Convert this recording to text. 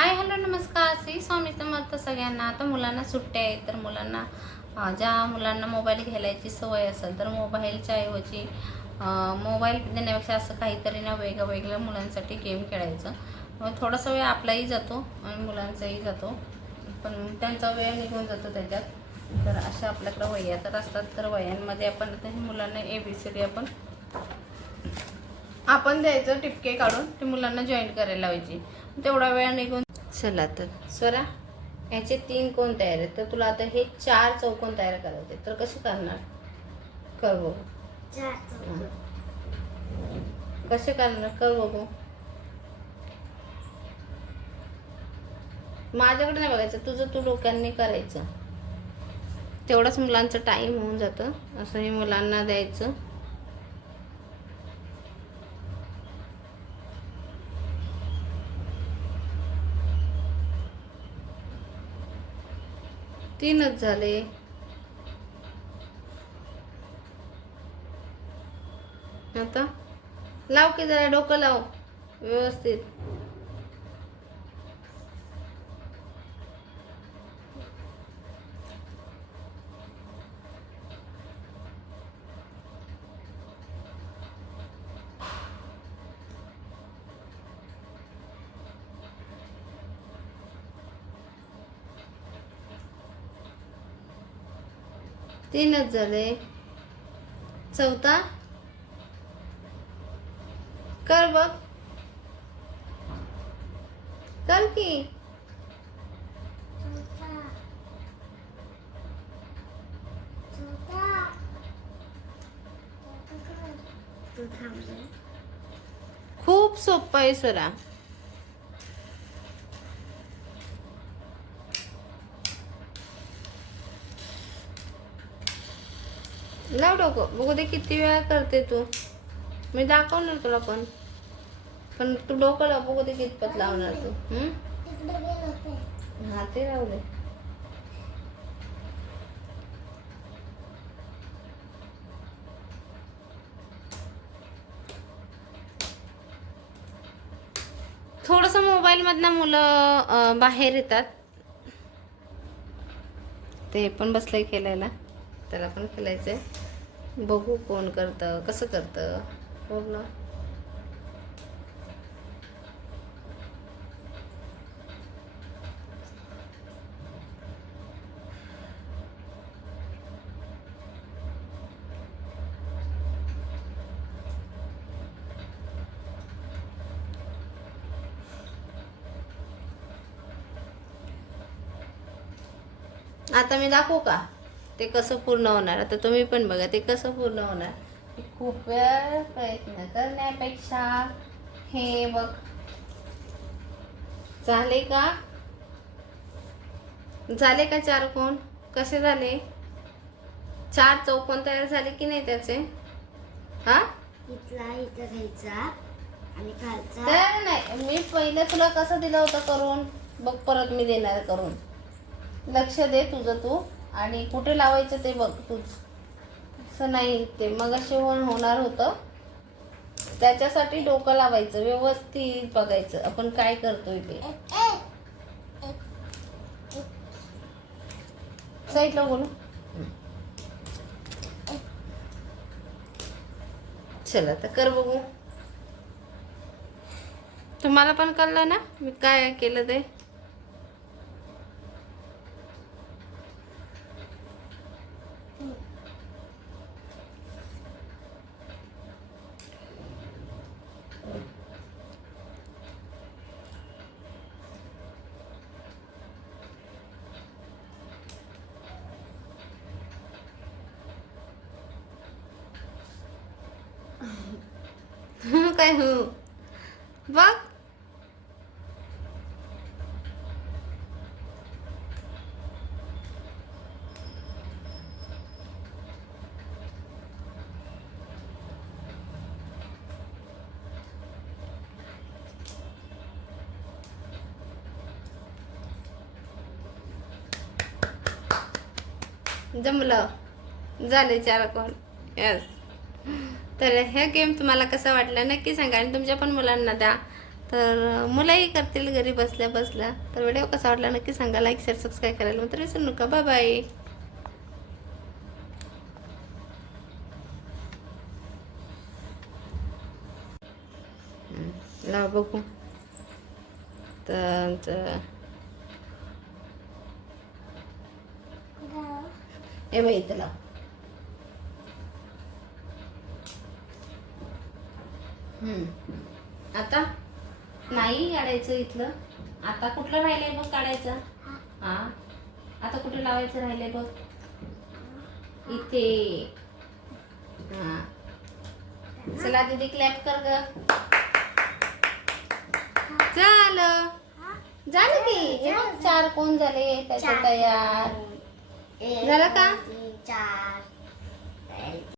Hi hello नमस्कार. श्री स्वामी समर्थ सगळ्यांना. आता मुलांना सुट्ट्या आहेत तर मुलांना ज्या मुलांना मोबाईल घ्यायची सवय असेल तर मोबाईलच्या ऐवजी मोबाईल देण्यापेक्षा असं काहीतरी ना वेगळं मुलांसाठी गेम खेळायचं. मग थोडासा वेळ आपलाही जातो आणि मुलांचाही जातो, पण त्यांचा वेळ निघून जातो त्याच्यात. तर अशा आपल्याकडं वह्या तर असतात, तर वह्यांमध्ये आपण मुलांना ABCD आपण द्यायचं टिपके काढून ते मुलांना जॉईन करायला लावायची. तेवढा वेळ निघून चला तर स्वरा ह्याचे 3 कोण तयार आहेत, तर तुला आता हे 4 चौकोन तयार करायचे, तर कसे करणार? कर बघू. कसे करणार कर बघू. माझ्याकडे नाही बघायचं, तुझं तू डोक्यांनी करायचं. तेवढंच मुलांचं टाईम होऊन जातं. असं हे मुलांना द्यायचं. तीनच झाले. आता लाव की जरा डोकं लाव व्यवस्थित. तीनच झाले. चौथा कर बघ. कर की. खूप सोपं आहे स्वरा. लाव डोकं बघू दे किती वेळा करते तू. मी दाखवणार तुला, पण तू डोकं लाव बघू दे कितपत लावणार तू. हा ते राहू दे. थोडंसं मोबाईलमधनं मुलं बाहेर येतात. ते पण बसलंय खेळायला, त्याला पण खेळायचंय. बघू कोण करतं कसं करतं पूर्ण. आता मी दाखवू का ते कसं पूर्ण होणार? आता तुम्ही पण बघा ते कसं पूर्ण होणार. खूप वेळ प्रयत्न करण्यापेक्षा हे बघ. झाले का? झाले का 4 कोण? कसे झाले? 4 चौकोन तयार झाले की नाही त्याचे? हा इथला इथं घ्यायचा आणि खालचा. तर नाही, मी पहिले तुला कसं दिलं होतं करून बघ, परत मी देणार करून. लक्ष दे तुझं तू, आणि कुठे लावायचं ते बघ तूच. असं नाही, ते मग असे होणार होतं. त्याच्यासाठी डोकं लावायचं, व्यवस्थित बघायचं आपण काय करतोय ते. साईडला बोलू. चला तर कर बघू. तुम्हाला पण कळलं ना मी काय केलं ते? काय हो बघ. जमलं. झाले 4 कोण. यस. तर हे गेम तुम्हाला कसा वाटला नक्की सांगा, आणि तुमच्या पण मुलांना द्या. तर मुलंही करतील घरी बसल्या बसल्या. तर व्हिडिओ कसा वाटला नक्की सांगा. लाईक शेअर सबस्क्राईब करायला मात्र विसरू नका. Bye bye. लाव बघू तर ए बाई इथं लाव. आता नाही काढायचं इथलं. आता कुठलं राहिलंय बघ काढायचं. हा आता कुठे लावायचं राहिलंय बघ इथे. हा चला दीदी क्लॅप कर ग. झालं झालं की हे बघ 4 कोण झाले त्याचे तयार. एक, झालं का? 2, 3, 4